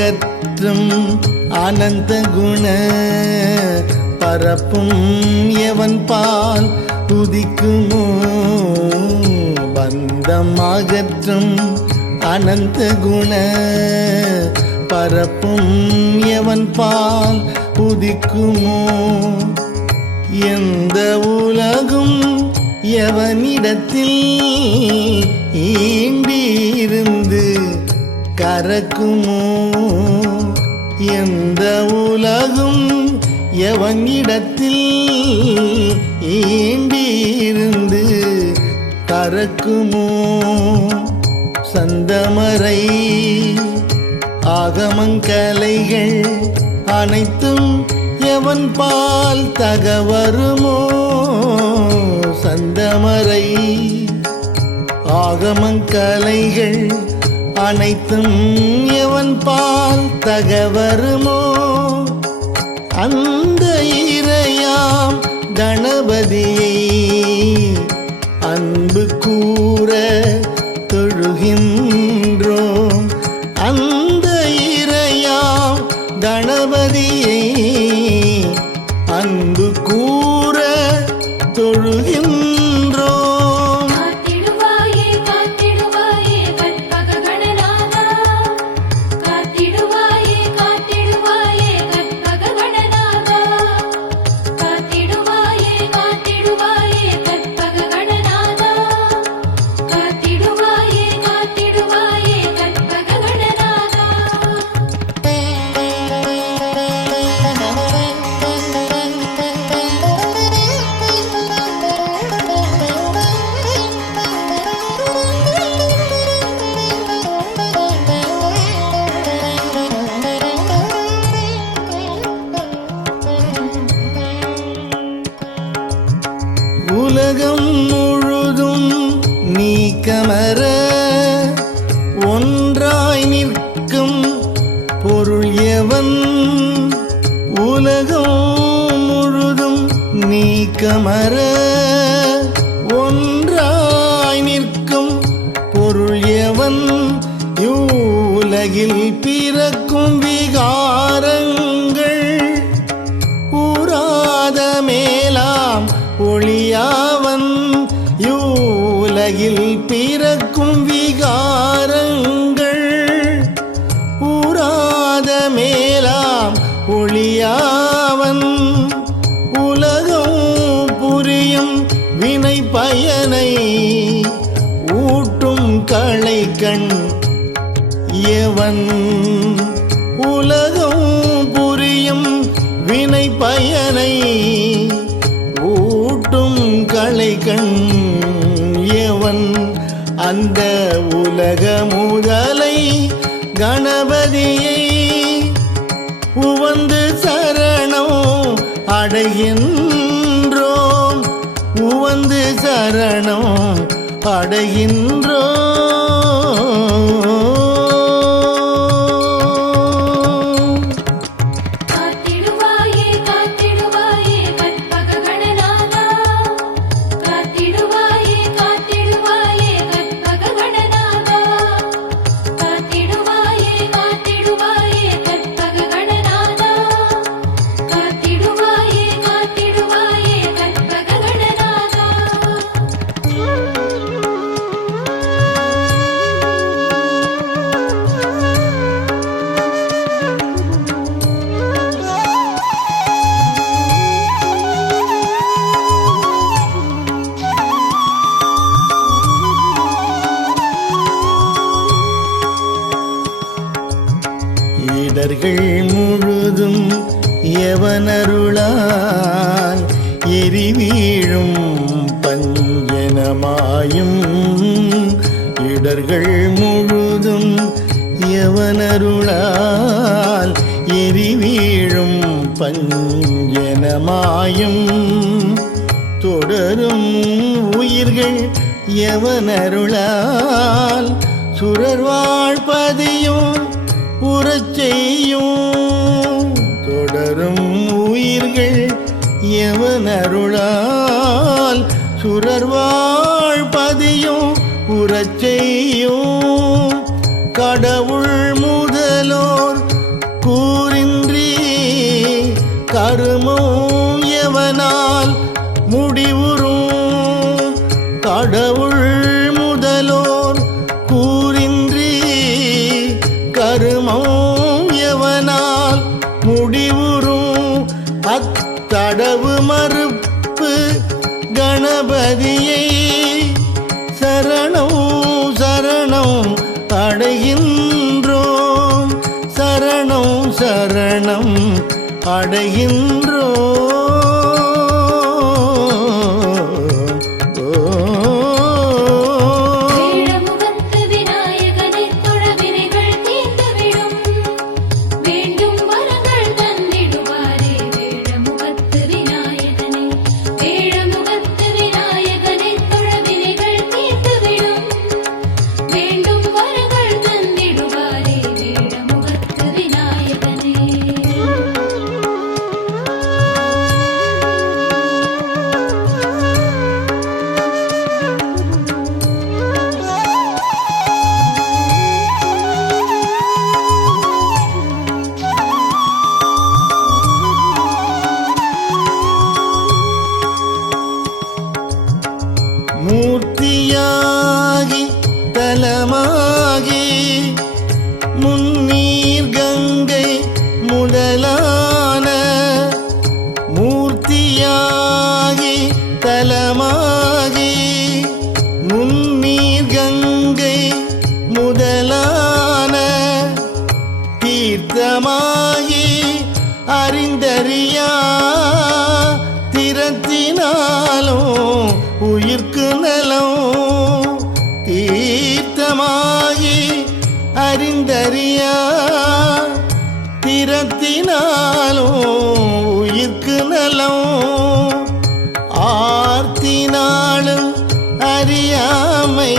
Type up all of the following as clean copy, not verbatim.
அகற்றும் அனந்த குண பரப்பும் எவன் பால் துதிக்குமோ பந்தம் அகற்றும் அனந்த குண பரப்பும் எவன் பால் உதிக்குமோ எந்த உலகும் எவனிடத்தில் ஈண்டியிருந்து கரக்குமோ எந்த உலகும் எவனிடத்தில் ஈண்டியிருந்து கரக்குமோ சந்தமரை ஆகமங்கலைகள் அனைத்தும் எவன் பால் தகவருமோ சந்தமரை ஆகமங்கலைகள் அனைத்தும் எவன் பால் தகவருமோ அந்த இறையாம் கணபதியை அன்பு கூற தொழுகின்றோம் அந்த இறையாம் கணபதியை அன்பு கூற தொழுகின்றோம். உலகம் முழுதும் நீக்கமர ஒன்றாய் நிற்கும் பொருள் எவன் உலகம் முழுதும் நீக்கமர ஒன்றாய் நிற்கும் பொருள் எவன் இவ்வுலகில் பிறக்கும் விகாரங்கள் ஊராத மேலாம் ஒளியாவன் யூலகில் பிறக்கும் விகாரங்கள் ஊராத மேலாம் ஒளியாவன் உலகம் புரியும் வினை பயனை ஊட்டும் களைக்கண் எவன் உலகம் புரியும் வினை பயனை ஊட்டும் களைக்கண் எவன் அந்த உலக முதலை கணபதியை உவந்து சரணம் அடைகின்றோம் உவந்து சரணம் அடைகின்றோம். இடர்கள் முழுதும் எவனருளால் எரிவீழும் பஞ்சனமாயும் இடர்கள் முழுதும் எவனருளால் எரிவீழும் பஞ்சனமாயும் தொடரும் உயிர்கள் எவனருளால் சுரர் வாழ்பதியும் உறச்செய்யும் தொடரும் உயிர்கள் எவனருளால் சுரர் வாழ்பதியும் உறச்செய்யும் கடவுள் முதலோர் கருமம் எவனால் முடிவுறும் கடவுள் முதலோர் கூறின்றி கருமம் எவனால் முடிவுறும் அத்தடவு மறுப்பு கணபதியை சரணம் சரணம் அடைகின்றோம் சரணம் சரணம் அடைகின்றோம். மூர்த்தியாகி தலமாகி முன்னீர் கங்கை முதலான மூர்த்தியாகி தலமாகி முன்னீர் கங்கை முதலான தீர்த்தமாகி அறிந்தறியா திறத்தினாலும் உயிர்க்கு நலம் தீர்த்தமாகி அறிந்தறியா திறத்தினாலும் உயிர்க்கு நலம் ஆர்த்தினாலும் அறியாமை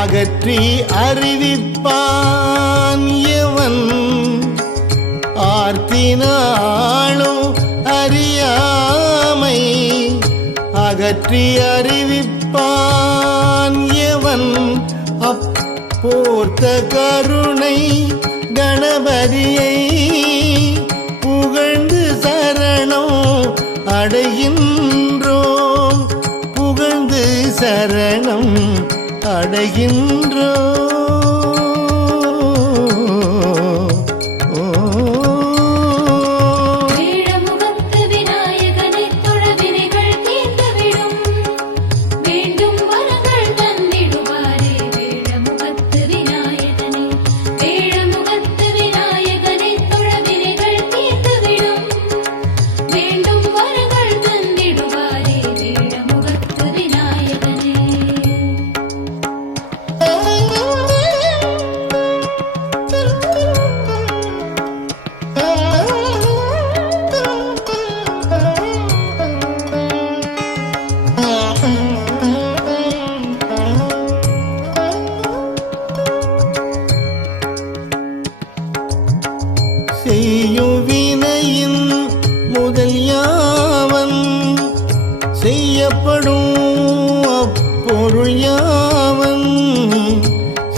அகற்றி அறிவிப்பான் எவன் ஆர்த்தினாலும் அறியாமை அகற்றி அறிவிப்பான் எவன் அப்போர்த்த கருணை கணபதியை புகழ்ந்து சரணம் அடைகின்றோம் புகழ்ந்து சரணம் அடைகின்றோம். செய்யும் வினையின் முதல் யாவன் செய்யப்படும் அப்பொருள் யாவன்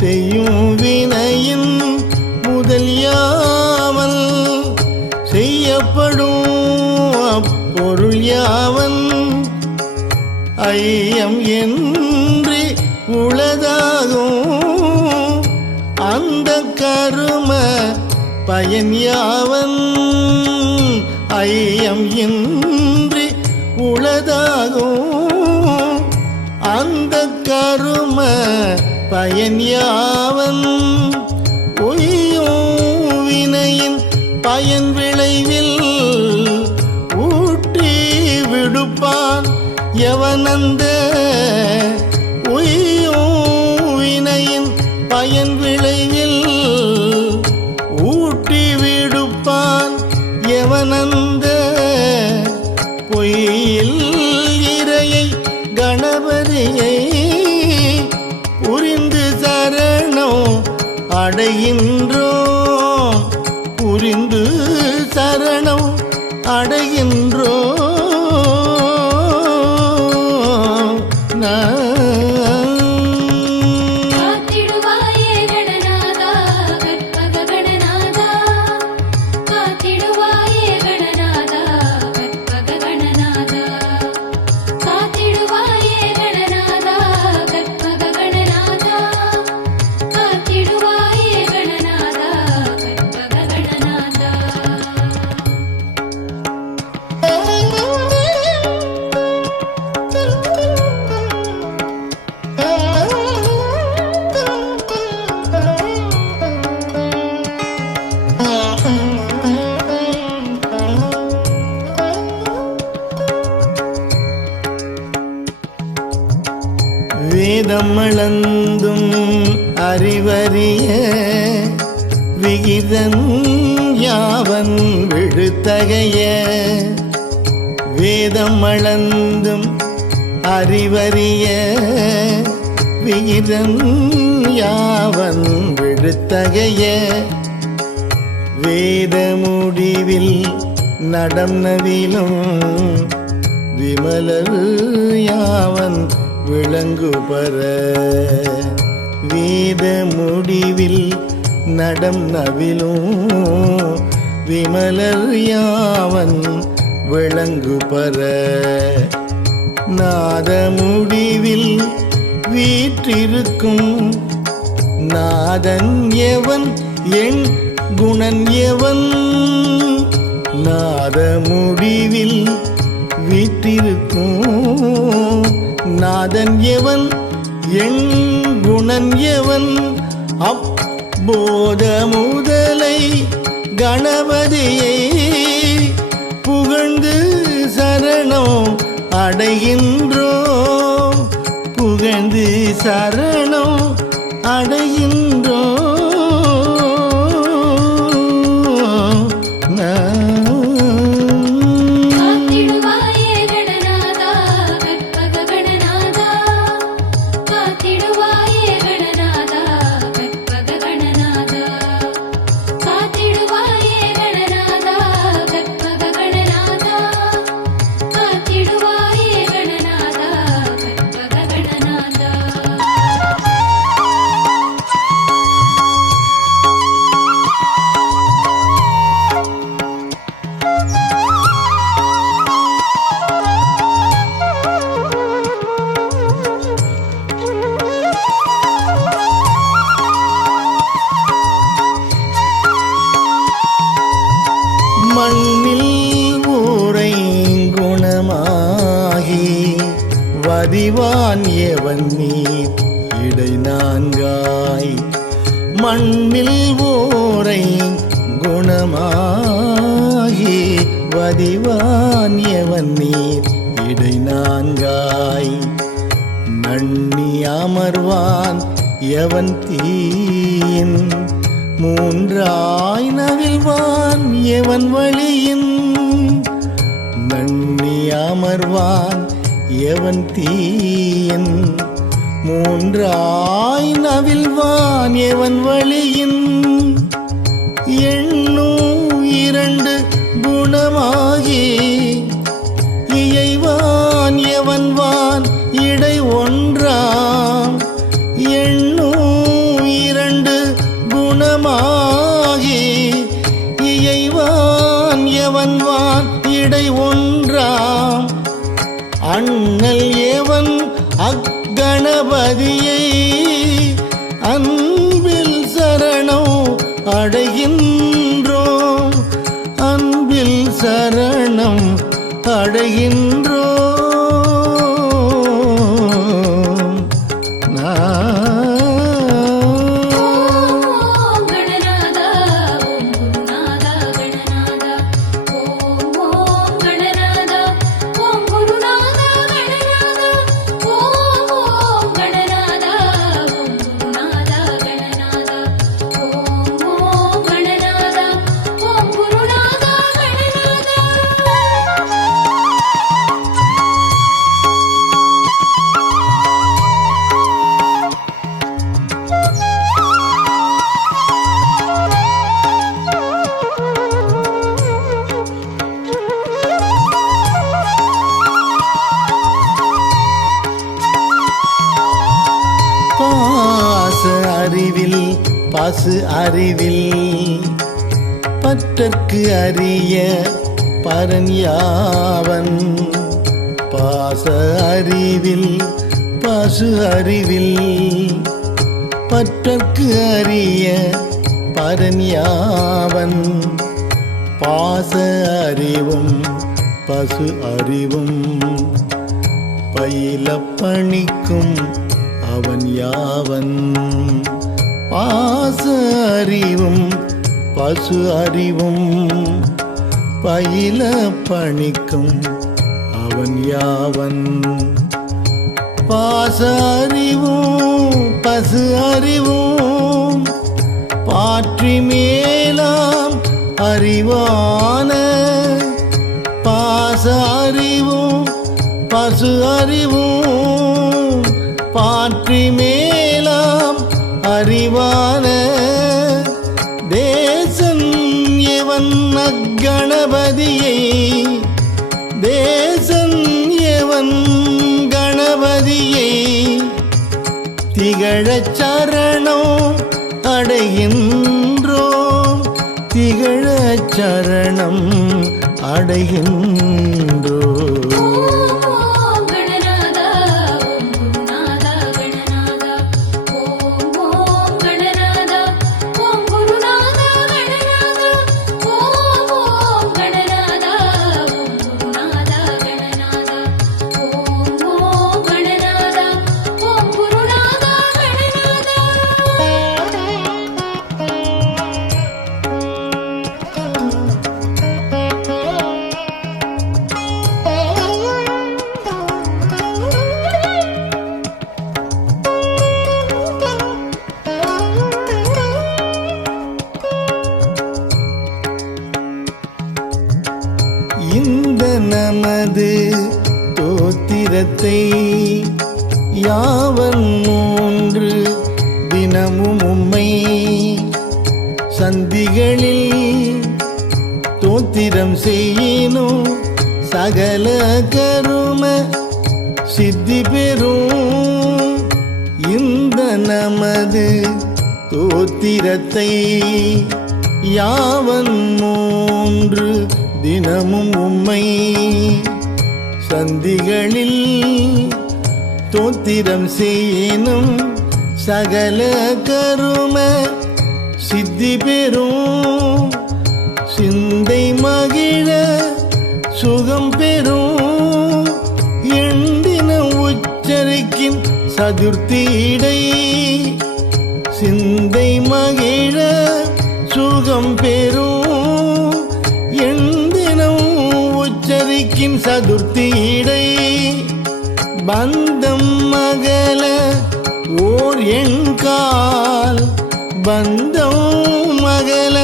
செய்யும் வினையின் முதல் யாவன் செய்யப்படும் அப்பொருள் யாவன் ஐயம் என்று உளதாகும் அந்த கரும பயன் யாவன் ஐயம் இன்றி உளதாகும் அந்த கரும பயன் யாவன் உய்யும் வினையின் பயன் விளைவில் ஊட்டி விடுப்பான் எவனந்த உய்யும் வினையின் பயன் விளைவில் ஊட்டி விடுப்பான் எவனந்த பொய்யில் இறையை கணபதியை புரிந்து சரணம் அடைகின்றோம் புரிந்து சரணம் அடைகின்றோம். கணநாதா வேதம் அளந்தும் அறிவறிய விகிதன் யாவன் விழுத்தகைய. வேதம் அளந்தும் அறிவறிய விகிதன் யாவன் விழுத்தகைய. வேத முடிவில் நடம் நவிலும் விமலர் யாவன் விளங்கு பர. வேத முடிவில் நடம் நவிலும் விமலர் யாவன் விளங்கு பர. நாத முடிவில் வீற்றிருக்கும் நாதன் எவன் என் குணன் எவன். நாத முடிவில் வீற்றிருக்கும் நாதன் எவன் என் குணன் எவன். அப்போத முதலை கணபதியை புகழ்ந்து சரணம் அடைகின்றோம். புகழ்ந்து சரணம் அடைகின்றோம். மண்ணில் ஊரை குணமாகி வதிவான் எவன் நீர் இடை நான்காய். மண்ணில் ஊரை குணமாகி வதிவான் எவன் நீர் இடை நான்காய். நன்னி அமர்வான் எவன் தீயின் மூன்றாய் நவில்வான் எவன் வழியின். நன்னி அமர்வான் எவன் தீயின் மூன்றாய் நவில்வான் எவன் வழியின். எண்ணும் இரண்டு குணமாகி இயைவான் எவன்வான் இடை ஒன்றாம். எண்ணும் இரண்டு குணமாகி இயைவான் எவன்வான் இடை ஒன்றாம். அண்ணல் எவன் அக்கணபதியை அன்பில் சரணம் அடைகின்றோம். அன்பில் சரணம் அடைகின்றோம். அறிவில் பசு அறிவில் பற்றற்கு அறிய பரன் யாவன். பாச அறிவில் பசு அறிவில் பற்றற்கு அறிய பரன் யாவன். பாச அறிவும் பசு அறிவும் பயில பணிக்கும் அவன் யாவன். பாச அறிவும் பசு அறிவும் பயில பணிக்கும் அவன் யாவன். பாச அறிவும் பசு அறிவும் பாற்றி மேலாம் அறிவான. பாச அறிவும் பசு அறிவும் பாற்றி மேலாம் அறிவான. தேசன் எவன் அக்கணபதியை, தேசன் எவன் கணபதியை திகழச் சரணம் அடைகின்றோம், திகழச் சரணம் அடைகின்றோம். இந்த நமது தோத்திரத்தை யாவன் மூன்று தினமும் உம்மை சந்திகளில் தோத்திரம் செய்யினும் சகல கரும சித்தி பெறும். இந்த நமது தோத்திரத்தை யாவன் மூன்று தினமும் உம்மை சந்திகளில் தோத்திரம் செய்யினும் சகல கரும சித்தி பெறும். சிந்தை மகிழ சுகம் பெறும். எண்டின உச்சரிக்கின் சதுர்த்திடை. சிந்தை மகிழ சுகம் பெறும். எண்டினம் உச்சரிக்கின் சதுர்த்திடை. பந்தம் மகள ஓர் எண்கால், பந்தம் மகள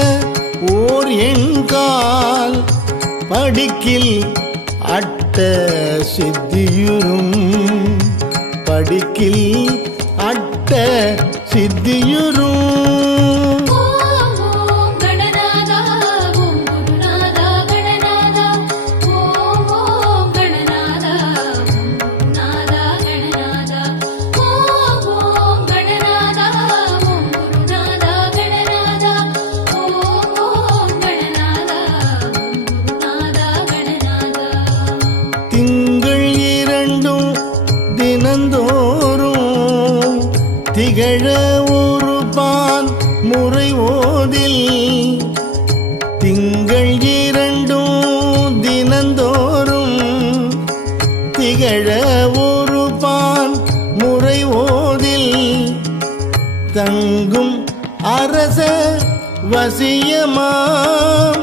ஓர் எண்கால் படிக்கில் அட்ட சித்தியுறும். படிக்கில் அட்ட சித்தியுறும். திங்கள் இரண்டும் தினந்தோறும் திகழ ஒருபான் முறை ஓதில். திங்கள் இரண்டும் தினந்தோறும் திகழ ஒருபான் முறை ஓதில். தங்கும் அரச வசியமாம்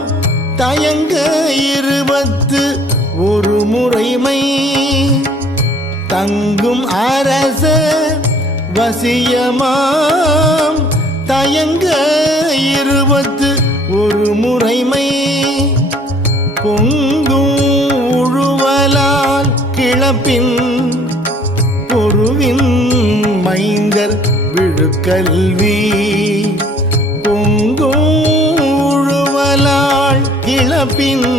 தயங்க 21 முறைமை. தங்கும் அரச வசியமாம் தயங்க 21 முறைமை. பொங்கும் உழுவலால் கிளப்பின் பொருவின் மைந்தர் விழுக்கல்வி. பொங்கும் உழுவலால் கிளப்பின்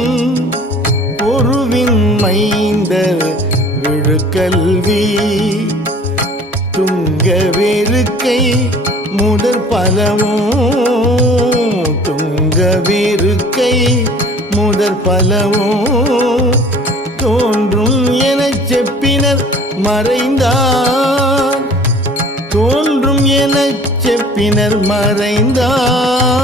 பொருவின் மைந்தர் விழுக்கல்வி. துங்க வேறுக்கை முதற் பலவும், துங்க வேறுக்கை முதற் பலவும் தோன்றும் எனச் செப்பினர் மறைந்தார். தோன்றும் எனச் செப்பினர் மறைந்தார்.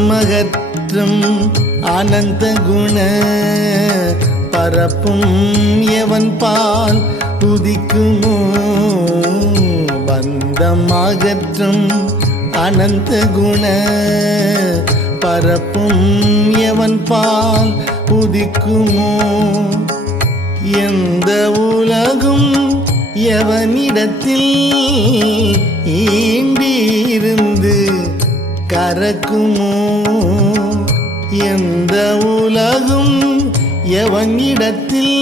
பந்தமகற்றும் அனந்த குண பரப்பும் எவன் பால் துதிக்குமோ பந்தமகற்றும் அனந்த குண பரப்பும் எவன் பால் உதிக்குமோ எந்த உலகும் எவனிடத்தில் ஈண்டியிருந்து கரக்குமோ எந்த உலகும் எவனிடத்தில்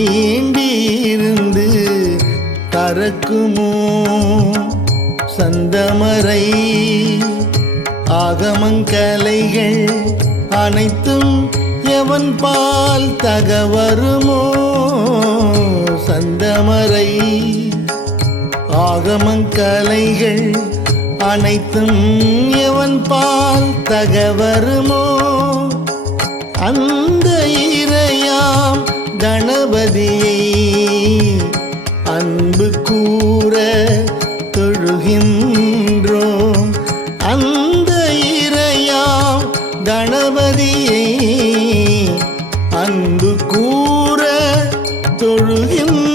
ஈண்டியிருந்து கரக்குமோ சந்தமரை ஆகமங்கலைகள் அனைத்தும் எவன் பால் தகவருமோ சந்தமரை ஆகமங்கலைகள் அனைத்தும் எவன் பால் தகவருமோ அந்த இறையாம் கணபதியை அன்பு கூற தொழுகின்றோம் அந்த இறையாம் கணபதியை அன்பு கூற தொழுகின்றோம்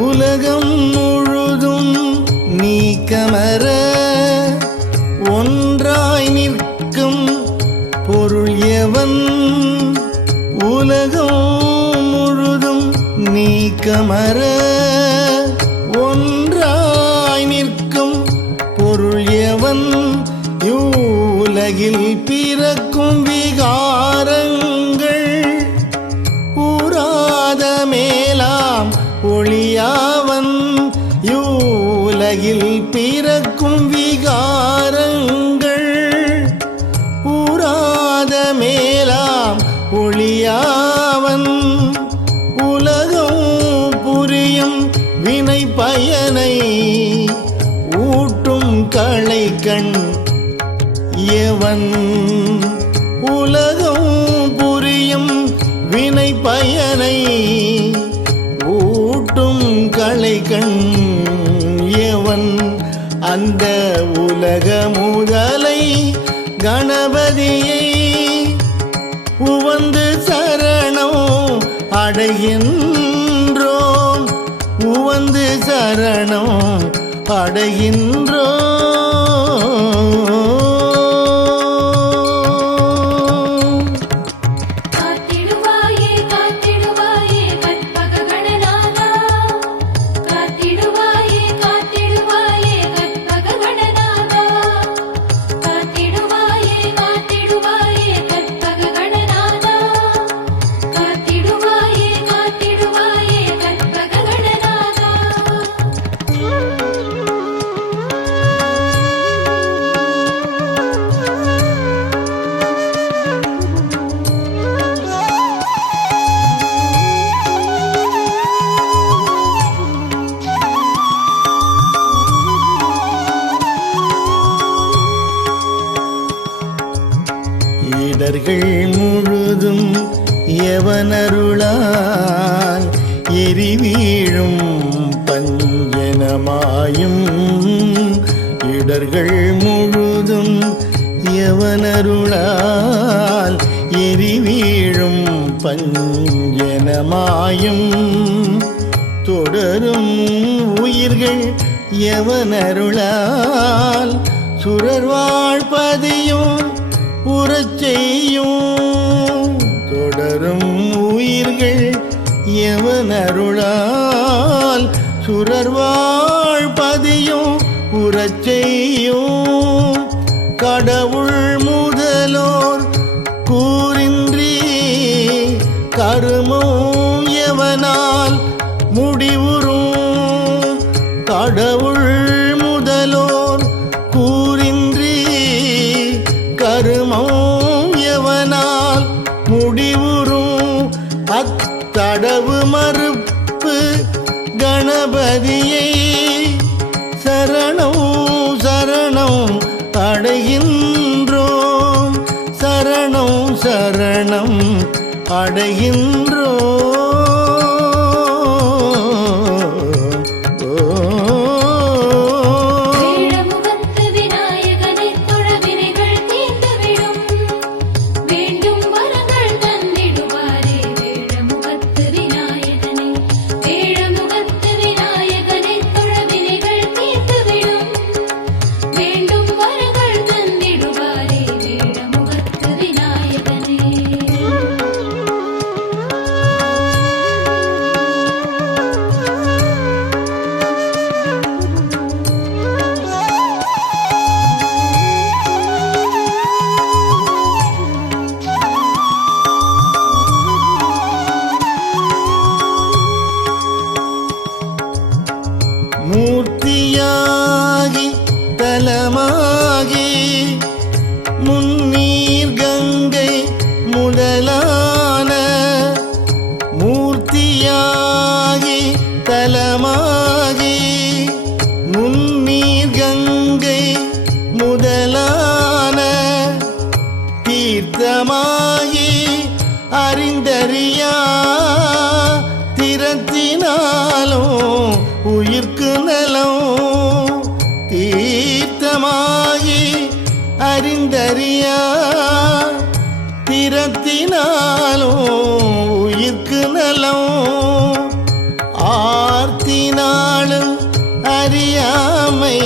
உலகம் முழுதும் நீக்கமர ஒன்றாய் நிற்கும் பொருள் எவன் உலகம் முழுதும் நீக்கமர ஒன்றாய் நிற்கும் பொருள் எவன் இவ்வுலகில் பிறக்கும் விகாரங்கள் ஊராத மேலாம் ஒளியாவன் யூலகில் பிறக்கும் விகாரங்கள் ஊராத மேலாம் ஒளியாவன் உலகம் புரியும் வினை பயனை ஊட்டும் களைக்கண் எவன் உலகம் புரியும் வினை பயனை ஊட்டும் களைக்கண் எவன் அந்த உலக முதலை கணபதியை உவந்து சரணம் அடைகின்றோம் உவந்து சரணம் அடைகின்றோம் இடர்கள் முழுதும் எவனருளால் எரிவீழும் பஞ்சனமாயும் இடர்கள் முழுதும் எவனருளால் எரிவீழும் பஞ்சனமாயும் தொடரும் உயிர்கள் எவனருளால் சுரர்வாழ்பதியும் உறச்செய்யும் தொடரும் உயிர்கள் எவனருளால் சுரர்வாழ்பதியும் உறச்செய்யும் கடவுள் முதலோ எவனால் முடிவுறும் கடவுள் முதலோர் கூறின்றி கருமம் எவனால் முடிவுறும் அத்தடவு மறுப்பு கணபதியை சரணம் சரணம் அடைகின்றோம் சரணம் சரணம் அடைகின்றோம். மூர்த்தியாகி தலமாகி முன்னீர் கங்கை முதலான மூர்த்தியாகி தலமாகி முன்னீர் கங்கை முதலான தீர்த்தமாகி அறிந்தறியா திறத்தினாலும் உயிர்க்கு நலம் தீர்த்தமாகி அறிந்தறியா திறத்தினாலும் உயிர்க்கு நலம் ஆர்த்தினாலும் அறியாமை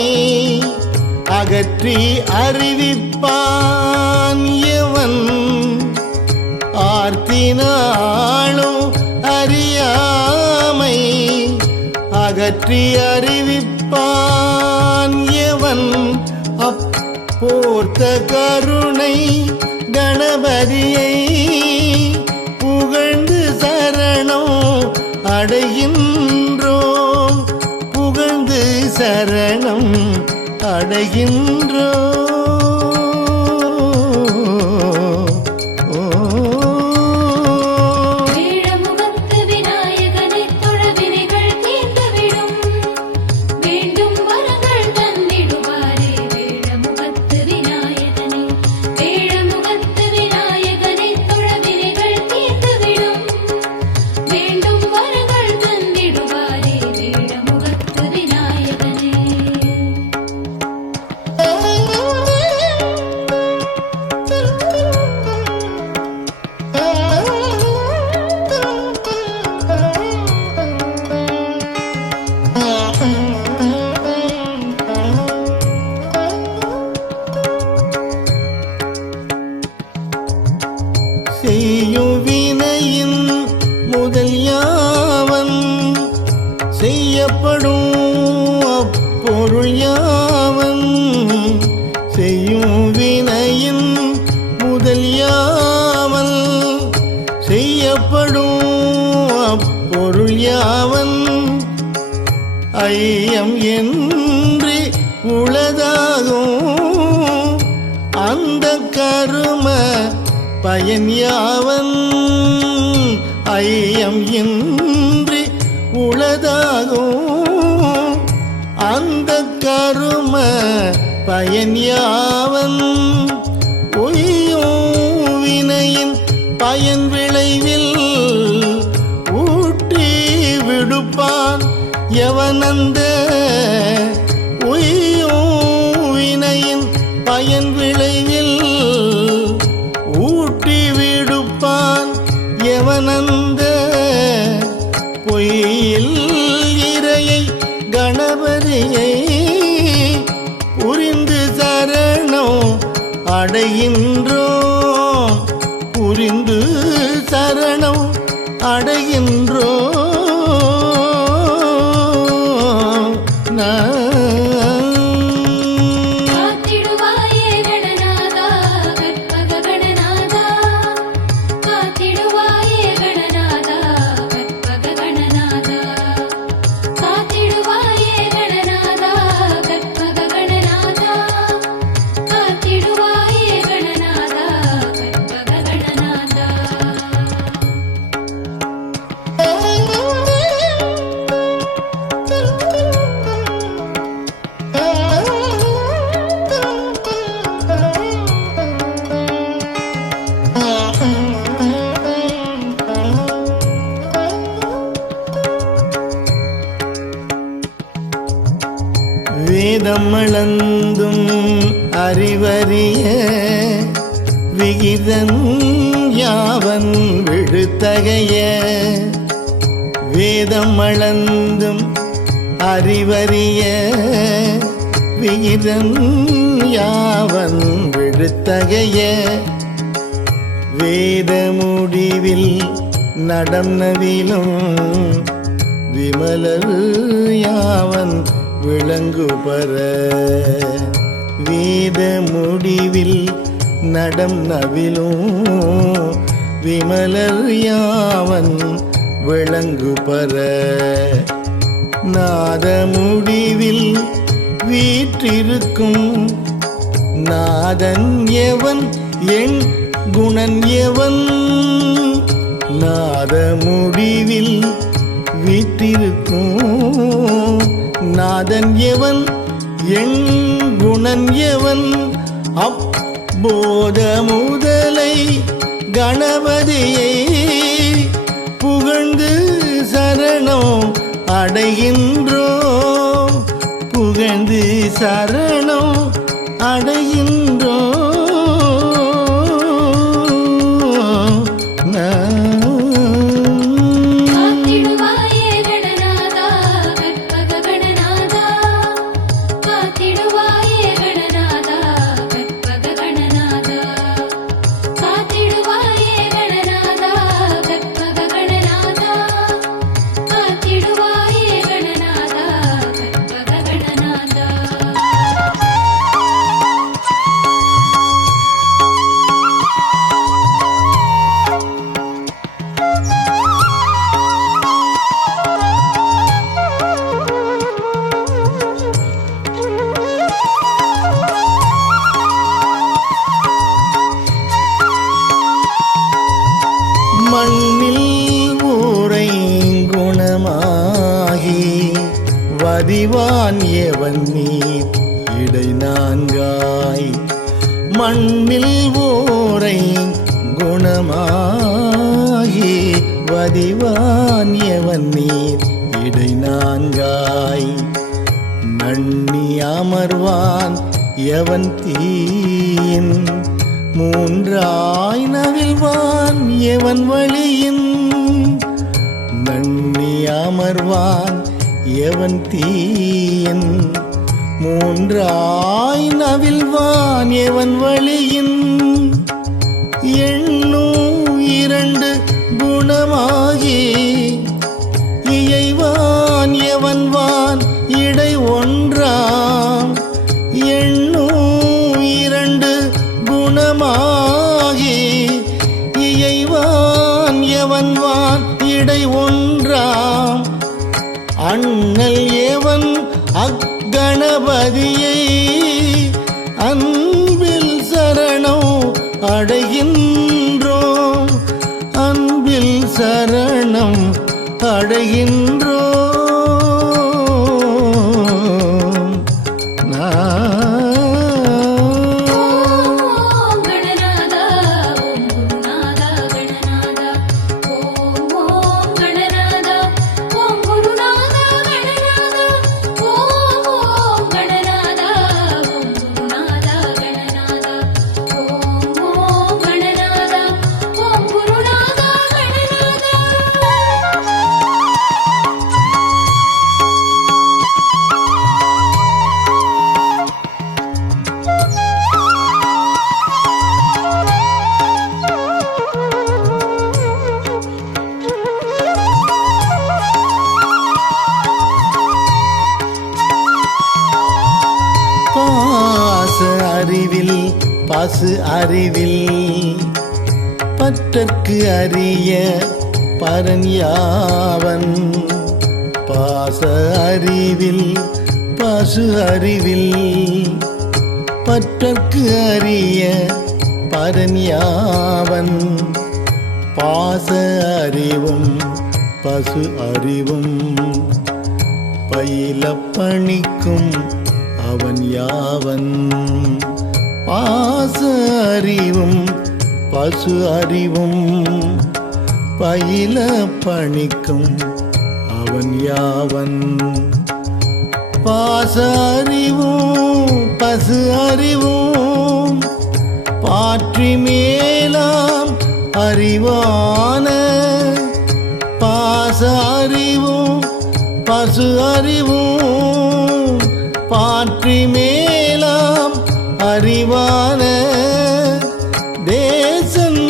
அகற்றி அறிவிப்பான் எவன் ஆர்த்தினாலும் அறியாமை அகற்றி அறிவிப்பான் எவன் அப்போர்த்த கருணை கணபதியை புகழ்ந்து சரணம் அடைகின்றோம் புகழ்ந்து சரணம் அடைகின்றோம். செய்யும் வினையின் முதல் யாவன் செய்யப்படும் அப்பொருள் யாவன் செய்யும் வினையின் முதல் யாவன் செய்யப்படும் அப்பொருள் யாவன் ஐயம் என்று உளதாகும் அந்த கரும பயன் யாவன் ஐயம் இன்றி உளதாகும் அந்த கரும பயன் யாவன் ஒய்யும் வினையின் பயன் விளைவில் ஊட்டி விடுப்பான் எவனந்த ஒய்யும் வினையின் பயன் விளைவில் ஊட்டி விடுப்பான் எவனந்த பொய்யில் இறையை கணபதியை புரிந்து சரணம் அடைகின்றோம் புரிந்து சரணம் அடைகின்றோம். வேதம் அளந்தும் அறிவறிய விகிதன் யாவன் விழுத்தகைய வேதம் அளந்தும் அறிவறிய விகிதன் யாவன் விழுத்தகைய வேத முடிவில் நடம் நவிலும் விமலர் யாவன் விளங்குபர வேத முடிவில் நடம் நவிலும் விமலர் யாவன் விளங்குபர நாத முடிவில் வீற்றிருக்கும் நாதன் எவன் என் குணன் எவன் நாத முடிவில் வீற்றிருக்கும் நாதன் எவன் என் குணன் எவன் அப்போத முதலை கணபதியை புகழ்ந்து சரணம் அடைகின்றோம் புகழ்ந்து சரணம் அடைகின்றோம் மண்ணில் ஊரை குணமாகி வதிவான் எவன் நீர் இடை நான்காய் மண்ணில் ஊரை குணமாகி வதிவான் எவன் நீர் இடை நான்காய் நன்னி அமர்வான் எவன் தீயின் மூன்றாய் நவில்வான் எவன் வழியின் நன்னி அமர்வான் எவன் தீயின் மூன்றாய் நவில்வான் எவன் வழியின் எண்ணும் இரண்டு குணமாகி இயைவான் எவன்வான் இடை ஒன்றாம் எண்ணும் இரண்டு குணமாகி இயைவான் எவன்வான் இடை ஒன்றாம் அண்ணல் எவன் அக்கணபதியை அன்பில் சரணம் அடைகின்றோம் அன்பில் சரணம் அடைகின்றோம் அறிவில் பசு அறிவில் பற்றற்கு அறிய பரன் யாவன் பாச அறிவில் பசு அறிவில் பற்றற்கு அறிய பரன் யாவன் பாச அறிவும் பசு அறிவும் பயில பணிக்கும் அவன் யாவன் பாச அறிவும் பசு அறிவும் பயில பணிக்கும் அவன் யாவன் பாச அறிவும் பசு அறிவும் பாற்றி மேலாம் அறிவான பாச அறிவும் பசு அறிவும் பாற்றி மேலாம் அறிவான தேசன்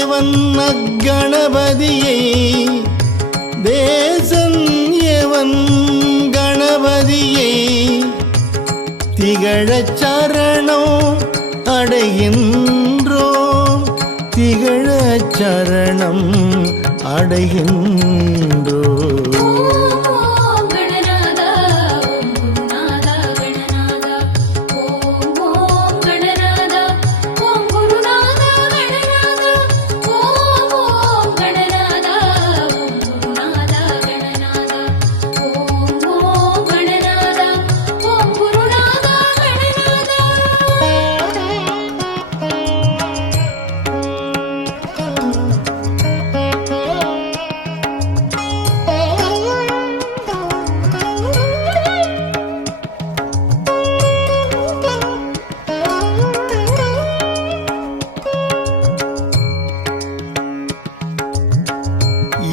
எவன் அக்கணபதியை தேசன் எவன் கணபதியை திகழச் சரணம் அடைகின்றோம் திகழச் சரணம் அடைகின்றோம்.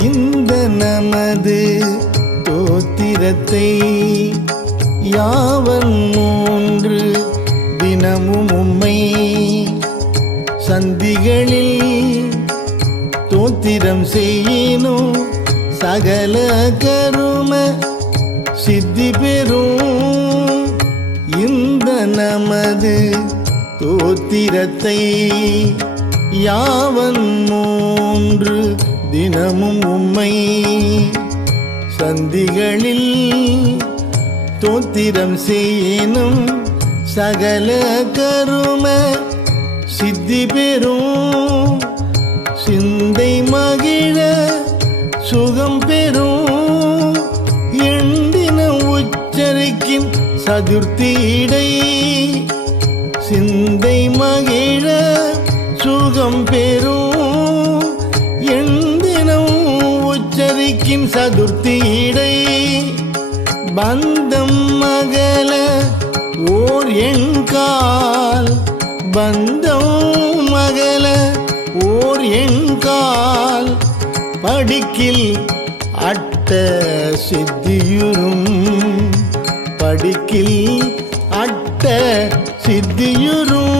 இந்த நமது தோத்திரத்தை யாவன் மூன்று தினமும் உம்மை சந்திகளில் தோத்திரம் செய்யினும் சகல கரும சித்தி பெறும். இந்த நமது தோத்திரத்தை யாவன் மூன்று தினமும் உம்மை சந்திகளில் தோத்திரம் செய்யினும் சகல கரும சித்தி பெறும். சிந்தை மகிழ சுகம் பெறும் எண்டின உச்சரிக்கும் சதுர்த்தியிடை சிந்தை மகிழ சுகம் பெறும் எண்டினம் உச்சரிக்கும் சதுர்த்தியிடை பந்தம் மகள ஓர் எண்கால் பந்தம் மகள ஓர் எண்கால் படிக்கில் அட்ட சித்தியுறும் படிக்கில் அட்ட சித்தியுறும்.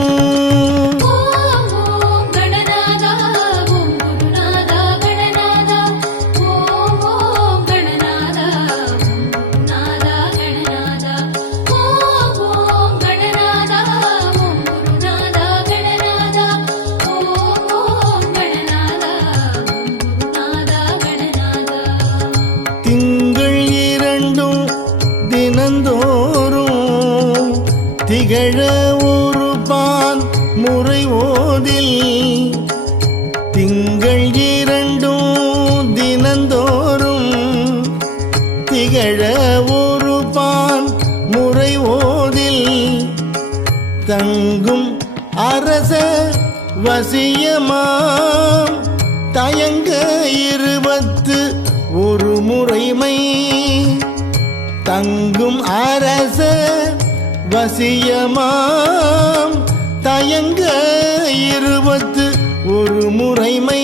திங்கள் இரண்டும் தினந்தோறும் திகழ உருபான் முறை ஓதில் திங்கள் இரண்டும் தினந்தோறும் திகழ உருபான் முறை ஓதில் தங்கும் அரச வசியமாம் தயங்க 21 முறைமை தங்கும் அரச வசியமாம் தயங்க 21 முறைமை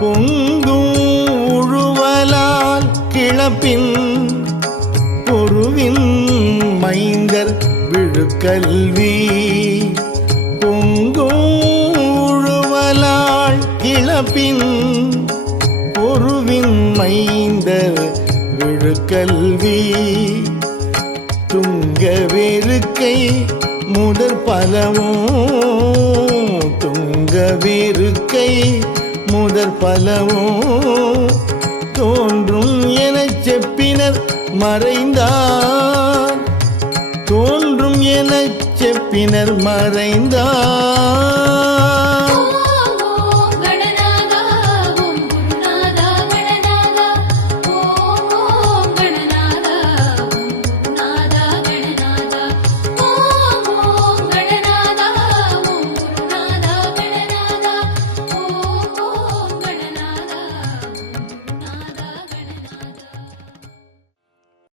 பொங்கும் உழுவலால் கிளப்பின் பொருவின் மைந்தர் விழுக்கல்வி பொங்கும் உழுவலால் கிளப்பின் பொருவின் மைந்தர் விழுக்கல்வி துங்க வேறுக்கை முதற் பலவும் துங்க வேறுக்கை முதற் பலவும் தோன்றும் எனச் செப்பினர் மறைந்தார் தோன்றும் எனச் செப்பினர் மறைந்தார்